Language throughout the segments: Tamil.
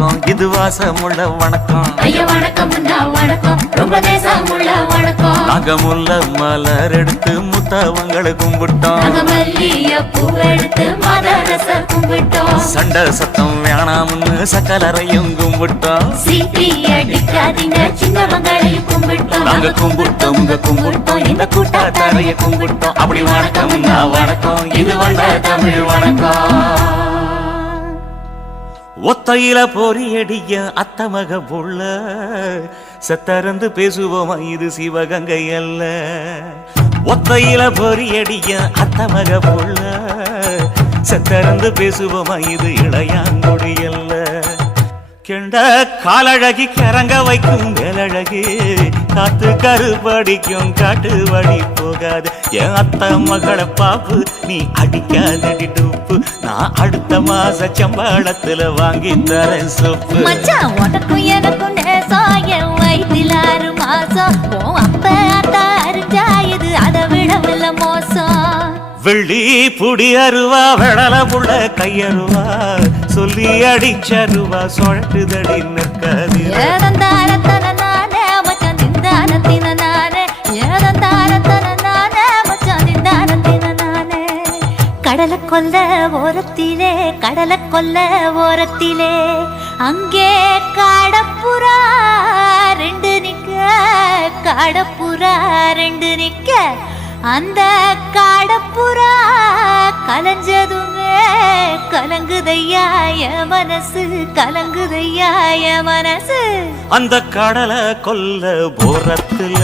வணக்கம் இது வாசமுள்ள வணக்கம். ஐயா வணக்கம் வணக்கம் ரொம்ப தேசமுள்ள வணக்கம். நாங்க முல்ல மலர் எடுத்து முத்தவங்களை கும்பிட்டோம். நாங்க மல்லிய பூ எடுத்து மதரச கும்பிட்டோம். சண்டை சத்தம் வேணாம்னு சக்கலரையும் கும்பிட்டோம். சீட்டி அடிக்காதீங்க சின்னவங்களையும் கும்பிட்டோம். நாங்க கும்பிட்டோம் கும்பிட்டோம் இந்த கூட்டாத்தாரைய கும்பிட்டோம். அப்படி வணக்கம் வணக்கம் இது வந்த தமிழ் வணக்கம். ஒத்தையில பொறியடிய அத்தமக புள்ள செத்தறந்து பேசுவோமா இது சிவகங்கை அல்ல. ஒத்தையில பொறியடிய அத்தமக புள்ள செத்தறந்து பேசுவோமா இது இளையாங்குடி அல்ல. கெண்ட காலழகி கிறங்க வைக்கும் வேலழகி காத்து கருப்படிக்கும் காட்டு வழி போகாது. என் அத்த மகளை பாப்பு நீ அடிக்காதடி டூப்பு. நான் அடுத்த மாச சம்பளத்துல வாங்கி தரேன் சொப்பு. மச்சான் உனக்கும் எனக்கும் நேசம் என் வயிற்றில் 6 மாசம். அப்ப அத்தா அறிஞ்சாயுது அதை விடவில்ல மோசம். வெள்ளி புடி அருவா வெடல புள்ள கையருவா சொல்லி அடிச்சருவா சொழட்டுதடி நிற்காது. கடலை கொல்ல ஓரத்திலே கடலை கொல்ல ஓரத்திலே அங்கே காடப்புறா 2 நிக்க காடப்புறா 2 நிக்க அந்த காடப்புறா கலஞ்சதுமே கலங்குதையாய மனசு கலங்குதையாய மனசு. அந்த கடலை கொல்ல போரத்துல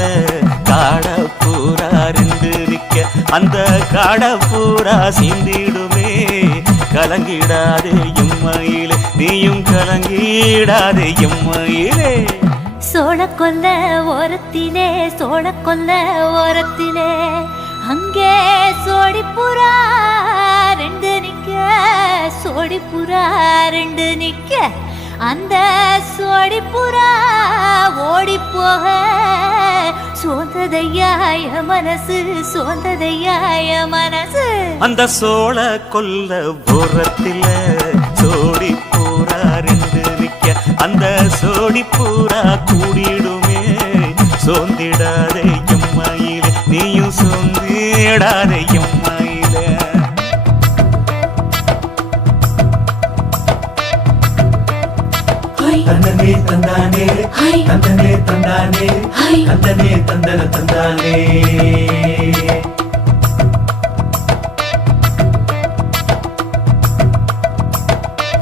காடப்பூரா 2 நிக்க அந்த காடப்பூரா சிந்திடுமே. கலங்கிடாதே எம்மையிலே நீயும் கலங்கிடாதே எம்மையிலே. சோழ கொல்ல ஓரத்திலே சோழ கொல்ல ஓரத்திலே அங்கே சோடிப்புறா 2 நிக்க சோடிப்புறா 2 நிக்க அந்த சோடிப்புறா ஓடி போக சோந்ததையாய மனசு சோந்ததையாய மனசு. அந்த சோழ கொல்ல ஓரத்தில சோடிப்புறா 2 நிக்க அந்த சோடிப்புறா கூடிடுமே. சோந்திடாதே எம்மையிலே நீயும் சோந்திடாதே எம்மையிலே. தந்தனே தந்தானே தந்தனே தந்தானே தந்தனே தந்தன தந்தானே.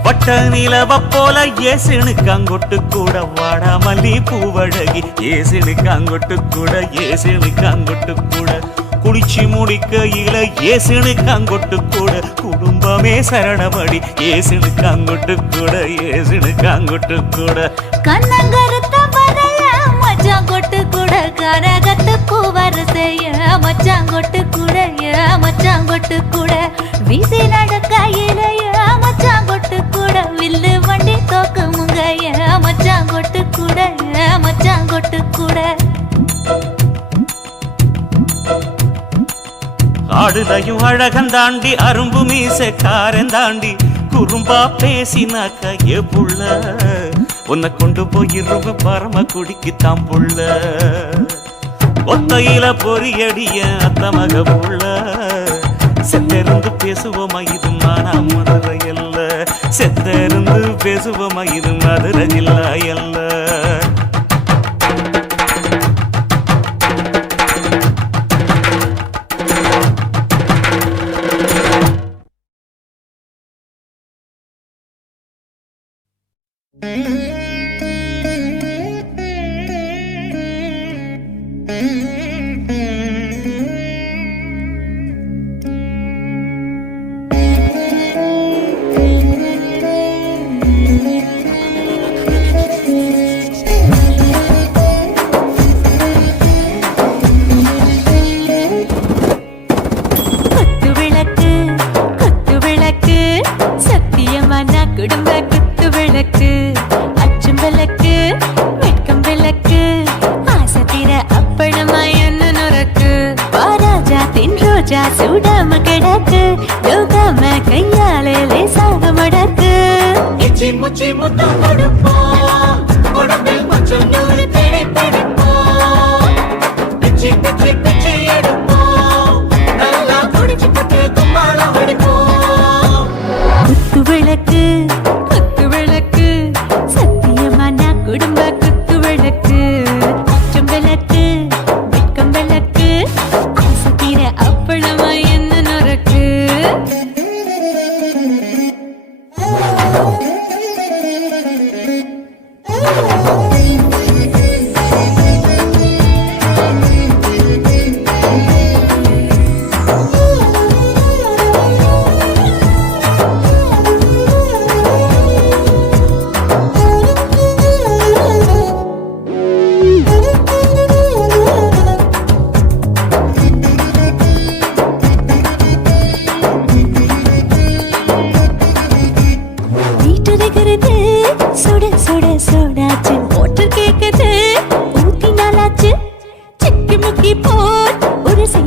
வட்ட நிலவ போல ஏசுனுக்கு அங்கொட்டு கூட வாடா மல்லி பூவழகி ஏசுனுக்கு அங்கொட்டு கூட ஏசுனுக்கு அங்கொட்டு கூட குளிச்சு முடிக்கையில ஏசுனுக்கு அங்கொட்டு கூட குடும்பமே சரணமடி ஏசுனுக்கு அங்கொட்டு கூட ஏசுனுக்கு அங்கொட்டு கூட. கண்ணங்கருத்த பதைய மச்சாங்கொட்டு கூட கரகத்துக்கு வரிசைய மச்சாங்கொட்டு கூட மச்சாங்கொட்டு கூட வீசி நடக்கையிலைய மச்சாங்கொட்டு கூட வில்லு வண்டி தோக்குமுங்க மச்சாங்கொட்டு கூட மச்சாங்கொட்டு கூட. ஆடுதையும் அழகந்தாண்டி அரும்பு மீசக்காரந்தாண்டி குறும்பா பேசினாக்க ஏ புள்ள உன்னை கொண்டு போயிருவ பரம குடிக்கு தாம் புள்ள. ஒத்தையில பொறியடிய அத்தமக புள்ள செத்தருந்து பேசுவோமா இது மானா மதுரை அல்ல. செத்தருந்து பேசுவோமா இது மதுரை ஜில்லா அல்ல. ரோஜா சூடாம கிடக்கு யோகாம கையாலே லேசாக மடக்கு. முச்சி முச்சி முத்தம் கொடுப்போம் உடம்பில் மச்சம் நூறு தேடி பிடிப்போம் பிச்சி பிச்சி பிச்சி எடுப்போம் நல்லா குடிச்சு பட்டு கும்மாளம் அடிப்போம் குத்து விளக்கு குத்து விளக்கு சத்தியமான குடும்ப குத்து விளக்கு அச்சம் விளக்கு வெட்கம் விளக்கு ஆசைக்கிற அப்பளமா என்ன நொறுக்கு வீட்டுகிறது சுட சுட சோடாச்சு மோட்டர் கேக்குது ஊத்தி நாளாச்சு சிக்கி முக்கி போர் உரசி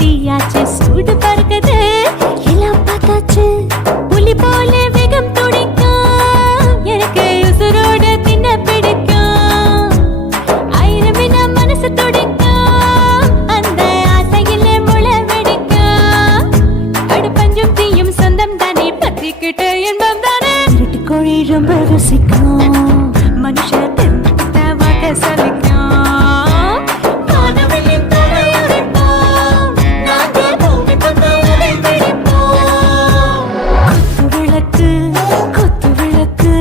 தீயாச்சு சூடு பறக்குது எல்லாம் பார்த்தாச்சு புலி போல வேகம் துடிக்கும் எனக்கு உசுரோட தின்ன பிடிக்கும் ஆயிரம் மனசு துடிக்கும் அந்த ஆசையில முளை வெடிக்கும் அடுப்பஞ்சும் தீயும் சொந்தம் தானே பத்திக்கிட்டு இன்பம் தானே கோழி ரொம்ப ருசிக்கும் மனுஷ தெரிஞ்சுக்கிட்ட சலிக்கும் காதவனின் தலையுடைப்போம் நாங்கள் பூமி பந்தலை பிடிப்போம் குத்து விளக்கு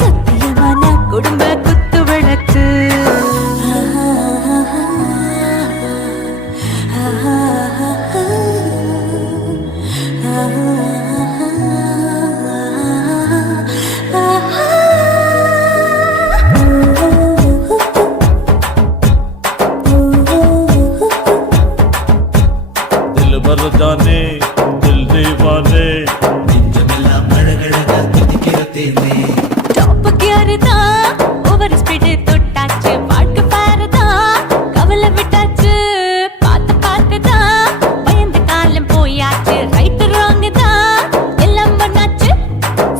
சத்தியமான குடும்ப குத்து விளக்கு दिल भर जाने दिल दीवाने நெஞ்சமெல்லாம் அழகழகா தித்திக்கிறதேனே டாப் கியர் தான் ஓவர் ஸ்பீடு தொட்டாச்சு வாழ்க்கை பாரு தான் கவலை விட்டாச்சு பார்த்து தான் பயந்து காலம் போயாச்சு ரைட் ராங் தான் எல்லாம் பண்ணாச்சு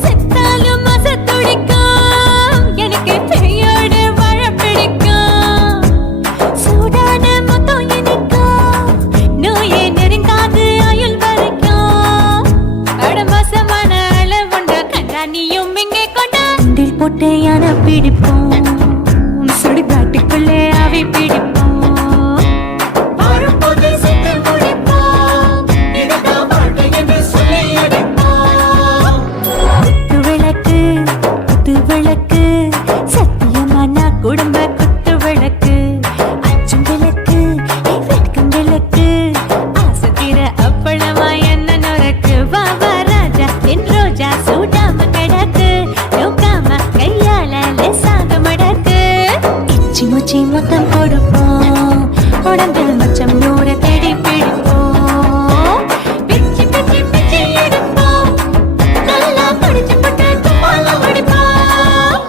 செத்தாலும் மச துடிக்கும் எனக்கு பெரியோட வாழ பிடிக்கும் சூடான மொத்தம் இனிக்கும் நோயே நெருங்காது ஆயுள் வரைக்கும் அடமசமான அளவுண்ட கண்டா நீயும் இங்கே கொண்டா உண்டில் போட்டு யானை பிடிப்போம் சுடுகாட்டுக்குள்ளே அவை பிடிப்போம் வரும்போது சுட்டு முடிப்போம் இதுதான் வாழ்க்கை என்று சொல்லி அடிப்போம் குத்து விளக்கு சத்தியமான குடும்ப குத்து விளக்கு அச்சும் விளக்கு வெட்கம் விளக்கு ஆசை தீர அப்பளமா என்ன நொறுக்கு வா வா ராஜா என் ரோஜா சூடாம கிடக்கு நோக்காம கையால லேசாக மடக்கு இச்சி முச்சி மொத்தம் கொடுப்போம் உடம்பில் மச்சம் நூறு தேடி பிடிப்போம் பிச்சி பிச்சி பிச்சி எடுப்போம் நல்லா படிச்சு பட்டு கும்மாளம் அடிப்போம்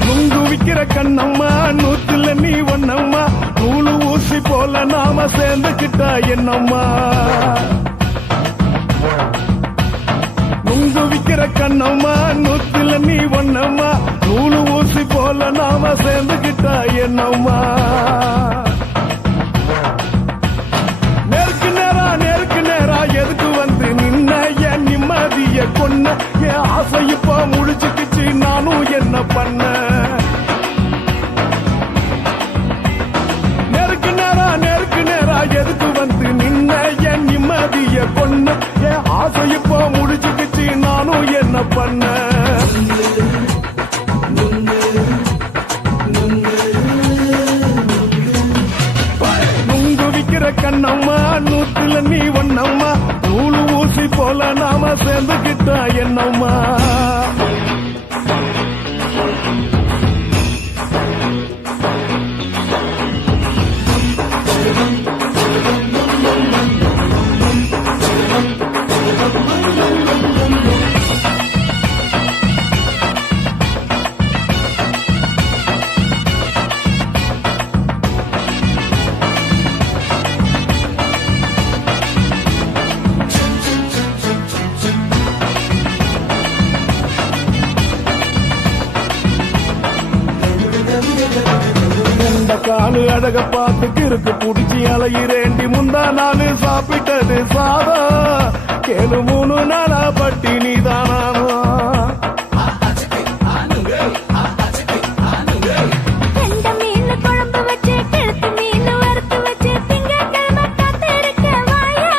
நுங்கு விக்கிற கண்ணம்மா நூத்துல நீ ஒன்னம்மா நூலு ஊசி போல நாம சேர்ந்துக்கிட்டா என்னம்மா நுங்கு விக்கிற கண்ணம்மா நூத்துல நீ ஒன்னம்மா நூலு ஊசி போல நாம சேர்ந்துக்கிட்டா என்னம்மா நேருக்கு நேரா எதுக்கு வந்து நின்ன என் நிம்மதிய கொன்ன என் ஆசை இப்ப முடிச்சுக்கிச்சு நானும் என்ன பண்ண நேருக்கு நேரா எதுக்கு வந்து நின்ன என் நிம்மதிய கொன்ன என் ஆசை இப்ப முடிச்சுக்கிச்சு நானும் என்ன பண்ண கண்ணம்மா நூத்துல நீ ஒன்னம்மா நூலு ஊசி போல நாம சேர்ந்துகிட்டா என்னம்மா காலு அழக பார்த்து கிறுக்கு புடிச்சி அலையிறேண்டி முந்தா நாலு சாப்பிட்டது சாதம் கேளு 3 நாளா பட்டினி தானானோ கெண்ட மீன் குழம்பு வச்சு கெளுத்து மீன் வறுத்து வச்சு திங்கட்கிழமை காத்திருக்க வாயா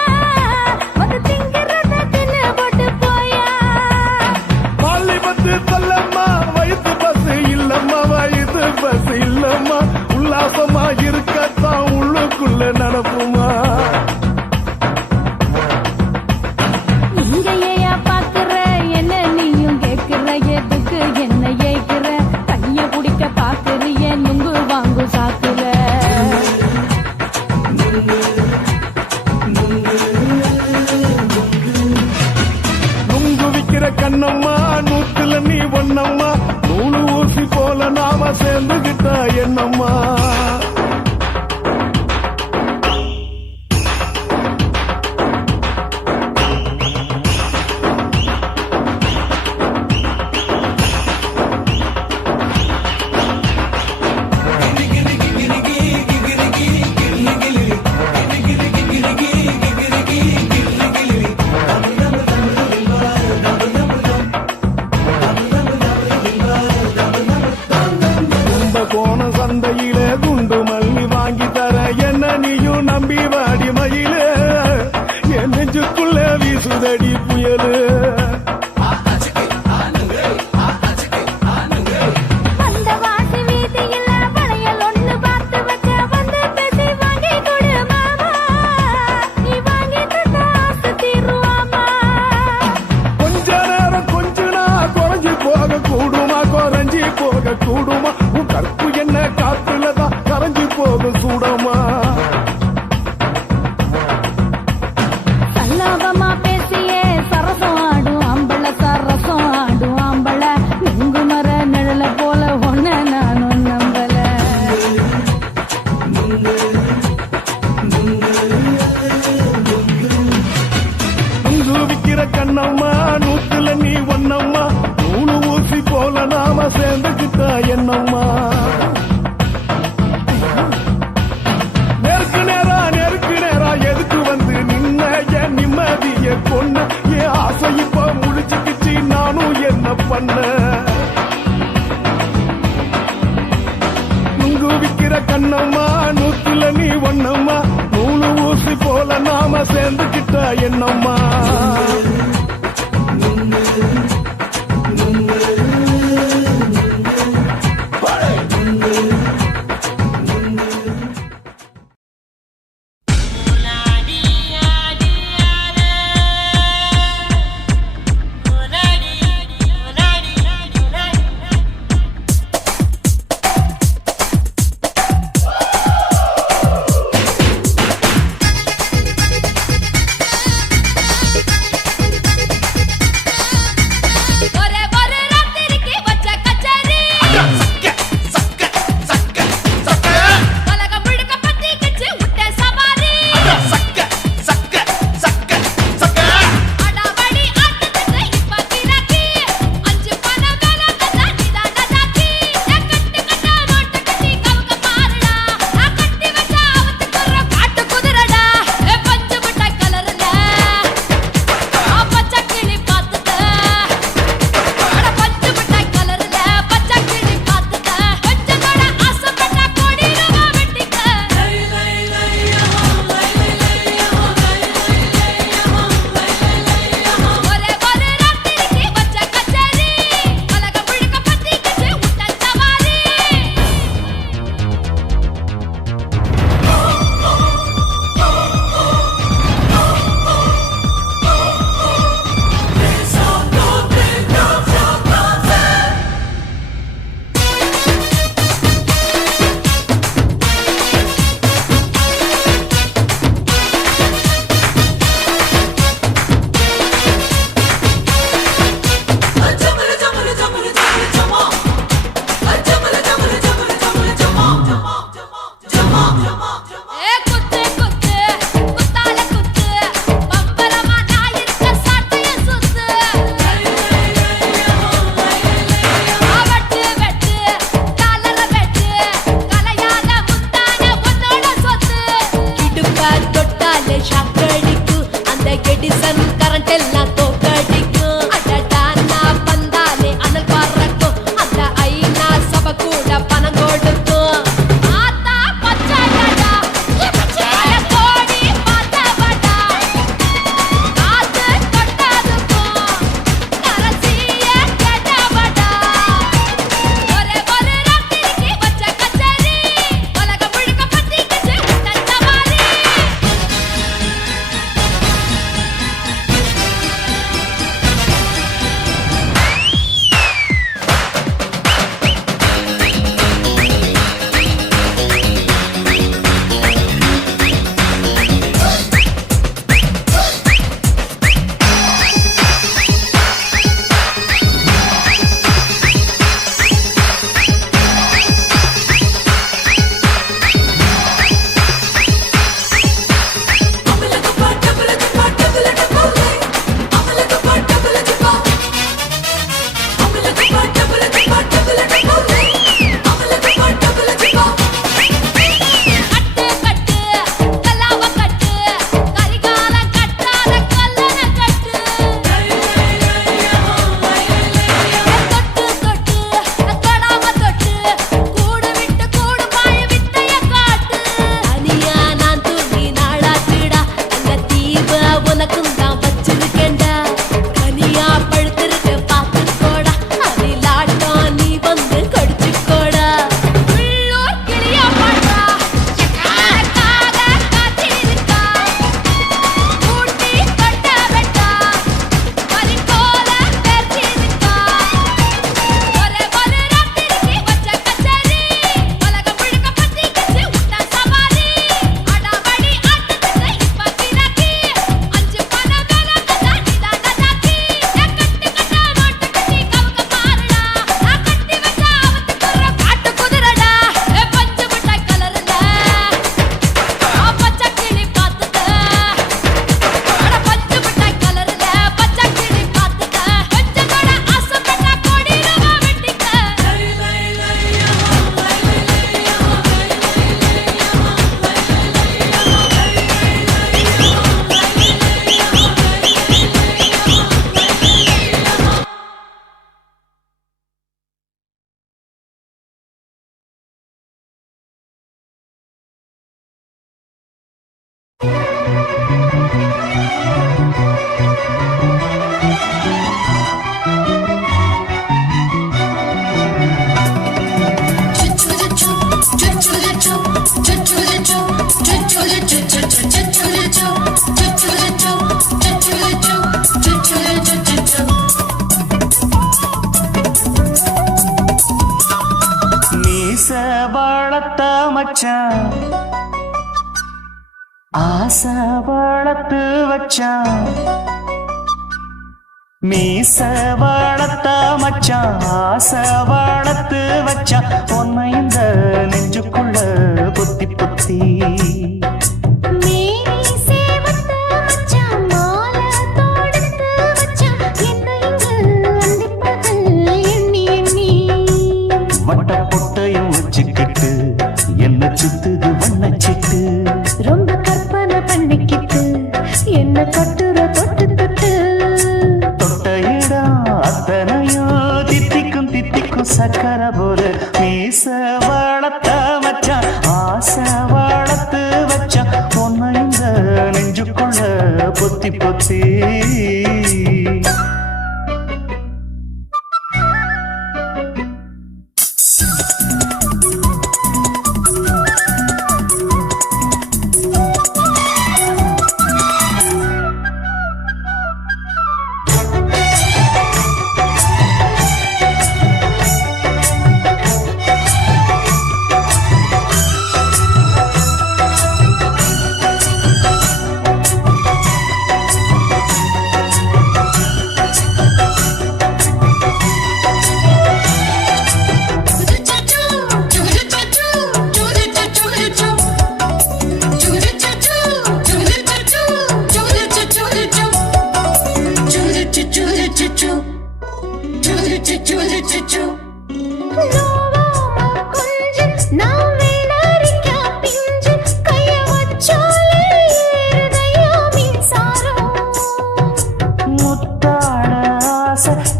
ஒரு திங்கிறத தின்னு போட்டு போயா பள்ளி பத்து சொல்லம்மா வயிற்று பஸ் இல்லம்மா வயிற்று பஸ் இல்லம்மா உல்லாசமா இருக்கத்தான் உள்ளுக்குள்ள நடப்புமா நீங்க ஏயா பாக்குற என்ன நீயும் கேக்குற எதுக்கு என்ன ஏய்க்கிற கைய குடிக்க பாக்குறிய நுங்கு வாங்கு சாக்குற நுங்கு விக்கிற கண்ணம்மா நூத்துல நீ ஒன்னம்மா நூலு ஊசி போல நாம சேர்ந்துகிட்டா என்னம்மா கோண சந்தையிலே குண்டு மல்லி வாங்கி தர என்ன நீயும் நம்பி வாடி மயிலே என் நெஞ்சுக்குள்ள வீசுதடி புயலு அந்த வாசி வீதியில வளையல் ஒண்ணு பார்த்து வச்ச வந்து பேசி வாங்கி கொடு மாமா நீ வாங்கிட்டு காசு தீருவாமா கொஞ்ச நேரம் கொஞ்சனா குறைஞ்சி போக கூடுமா குறைஞ்சி போக கூடுமா உன் கற்பு என்ன காத்துலதான் கரைஞ்சி போக சூடமா சல்லாபமா பேசியே சரசம் ஆடும் ஆம்பள சரசம் ஆடும் ஆம்பள நுங்கு மர நிழல போல ஒன்ன நானும் நம்பல நுங்கு விக்கிற கண்ணம்மா நூத்துல நீ ஒன்னம்மா நூலு ஊசி போல நாம சேர்ந்துகிட்டா என்னம்மா நெருக்கு நேரா எதுக்கு வந்து நின்ன என் நிம்மதிய கொன்ன என் ஆசை இப்ப முடிச்சுக்கிச்சு நானும் என்ன பண்ண நுங்கு விக்கிற கண்ணம்மா நூத்துல நீ ஒன்னம்மா நூலு ஊசி போல நாம சேர்ந்துகிட்டா என்னம்மா வளர்த்த மச்சான் ஆசை வளர்த்து வச்சான் மீச வளர்த்த மச்சான் ஆசை வளர்த்து வச்சான் உன்னை இந்த நெஞ்சுக்குள்ள பொத்தி பொத்தி மேனி சேவத்த மச்சான் மாலை தொடுத்து வச்சான் என்னை இங்கு அந்திப்பகல் எண்ணி எண்ணி வட்ட பொட்டையும் வச்சுக்கிட்டு என்ன சுத்துது வண்ணச்சிட்டு ரொம்ப கற்பனை பண்ணிக்கிட்டு என்ன கட்டுற தொட்டு தொட்டு தொட்ட இடம் அத்தனையோ தித்திக்கும் தித்திக்கும் சக்கரை போல மீச வளர்த்த மச்சான் ஆசை வளர்த்து வச்சான் உன்னை இந்த நெஞ்சுக்குள்ள பொத்தி பொத்தி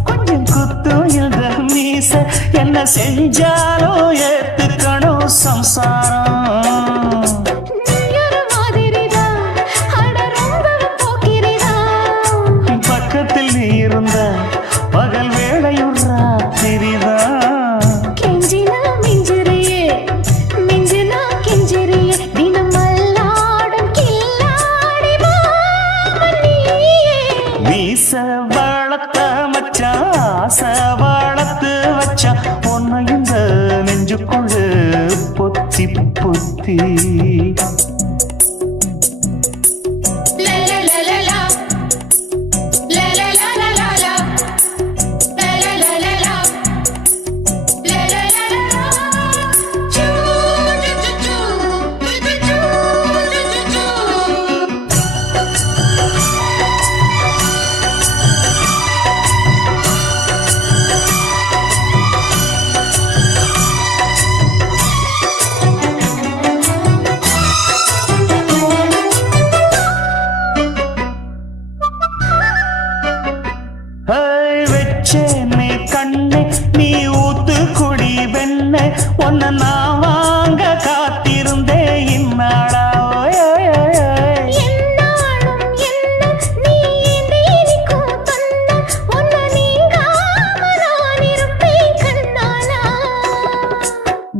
கொஞ்சம் குத்தும் இந்த மீச என்ன செஞ்சாலும் ஏத்துக்கணும் சம்சாரம் பக்கத்தில் நீ இருந்த பகல் வேளையும் ராத்திரிதான் மீச வளர்த்த மச்சான் ஆசை வளர்த்து வச்சான் உன்னை இந்த நெஞ்சுக்குள்ள பொத்தி பொத்தி வச்சேனே கண்ணே நீ ஊத்து குடி வெண்ணே உன்னை நான் வாங்க காத்திருந்தே இந்நாளா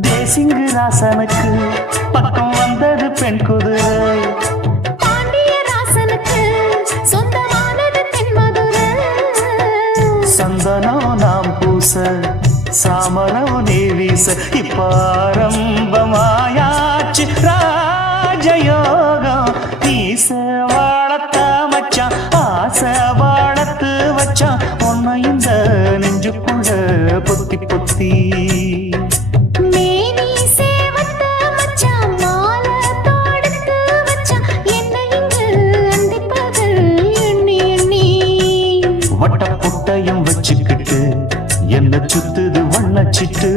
தேசிங்கு ராசனுக்கு பக்கம் வந்தது பெண் குதிரை சந்தனம் நாம் பூச சாமரம் நீ வீச இப்பாரம்பமாயாச்சு ராஜயோகம் நீச வளர்த்த மச்சான் ஆசை வளர்த்து வச்சான் உன்னை இந்த நெஞ்சுக்குள்ள பொத்தி பொத்தி வட்ட புட்டையும் வச்சுக்கிட்டு என்ன சுத்துது வண்ணச்சிட்டு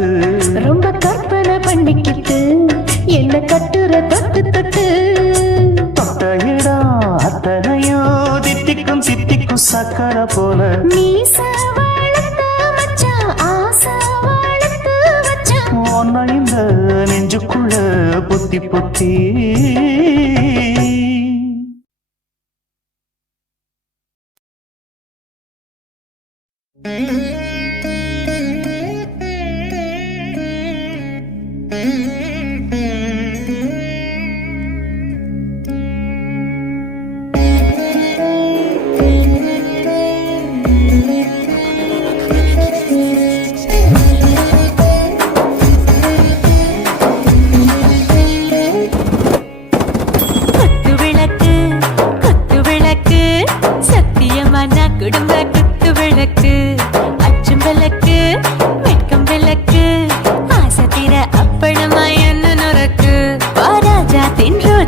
ரொம்ப கற்பனை பண்ணிக்கிட்டு என்ன கட்டுற தொட்டு தொட்டு தொட்ட இடம் அத்தனையோ தித்திக்கும் தித்திக்கும் சக்கரை போல மீச வளர்த்த மச்சான் ஆசை வளர்த்து வச்சான் உன்னை இந்த நெஞ்சுக்குள்ள பொத்தி பொத்தி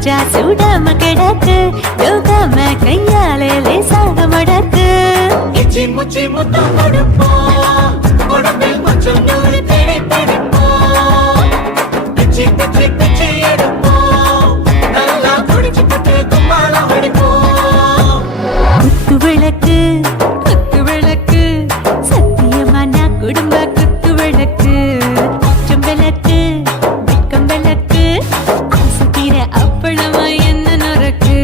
வச்சா சூடாம கிடக்கு யோகாம கையாலே லேசாக மடக்கு இச்சி முச்சி முத்தம் கொடுப்போம் உடம்பில் கொஞ்சம் நூறு தேடி பிடிப்போம் பிச்சி பிச்சி பிச்சி எடுப்போம் நல்லா குடிச்சு பட்டு கும்மாளம் அடிப்போம் குத்து விளக்கு சத்தியமா நான் குடும்ப குத்து விளக்கு அச்சம் விளக்கு வெட்கம் விளக்கு ஆசை தீர அப்பளமா என்ன நொறுக்கு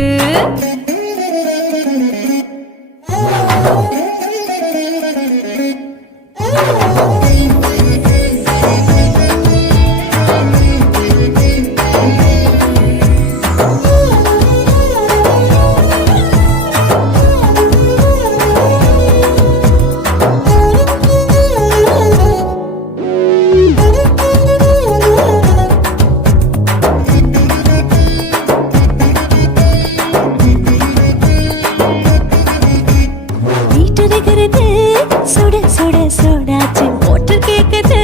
வீட்டருகிறது சுட சுட சோடாச்சு மோட்டர் கேக்குது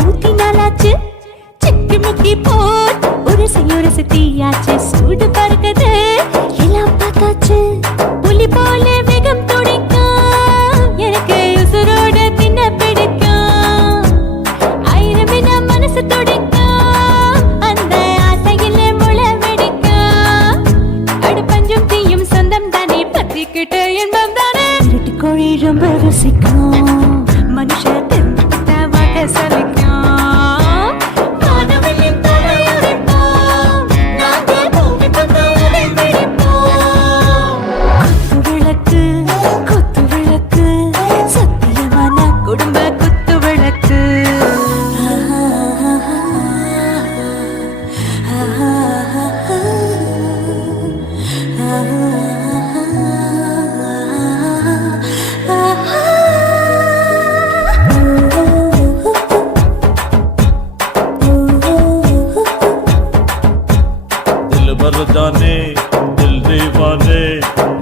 ஊத்தி நாளாச்சு சிக்கி முக்கி போல் உரசி தீயாச்சு சூடு பறக்குது எல்லாம் பார்த்தாச்சு புலி போல வேகம் துடிக்கும் எனக்கு உசுரோட தின்ன பிடிக்கும் ஆயிரம் என மனசு துடிக்கும் அந்த ஆசையிலே முளை வெடிக்கும் அடுப்பஞ்சும் தீயும் சொந்தம் தானே பத்திக்கிட்டு இன்பம் தானே இருட்டு கோழி ரொம்ப ருசிக்கும் மனுஷ தெரிஞ்சுக்கிட்ட வாக்க சலிக்கும் வானவெளியின் தலை உடைப்போம் நாங்கள் பூமி பந்த உடை வெடிப்போம் குத்து விளக்கு சத்தியமான குடும்ப குத்து விளக்கு दिल भर जाने दिल दीवाने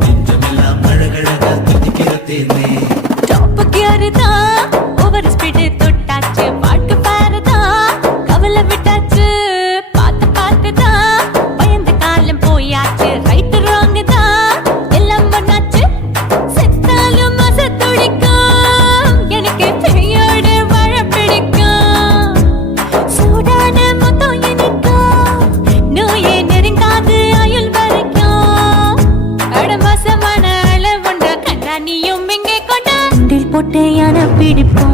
நெஞ்சமெல்லாம் அழகழகா தித்திக்கிற தேனே டாப் கியர் தான் ஓவர் ஸ்பீட் தொட்டாச்சு பாட்டு பாருதான் கவலை விட்டாச்சு பார்த்து தான் பயந்த காலம் போயாச்சு ரைட் ராங் தான் எல்லாம் பண்ணாச்சு செத்தாலும் மச துடிக்கும் எனக்கு பெரியோட வாழ பிடிக்கும் சூடான மொத்தம் எனக்கும் நோயே நெருங்காது ஆயுள் வரைக்கும் அடமோசமான அளவுண்ட கண்ணா நீயும் இங்கே கொண்ட போட்டு யானை பிடிப்போம்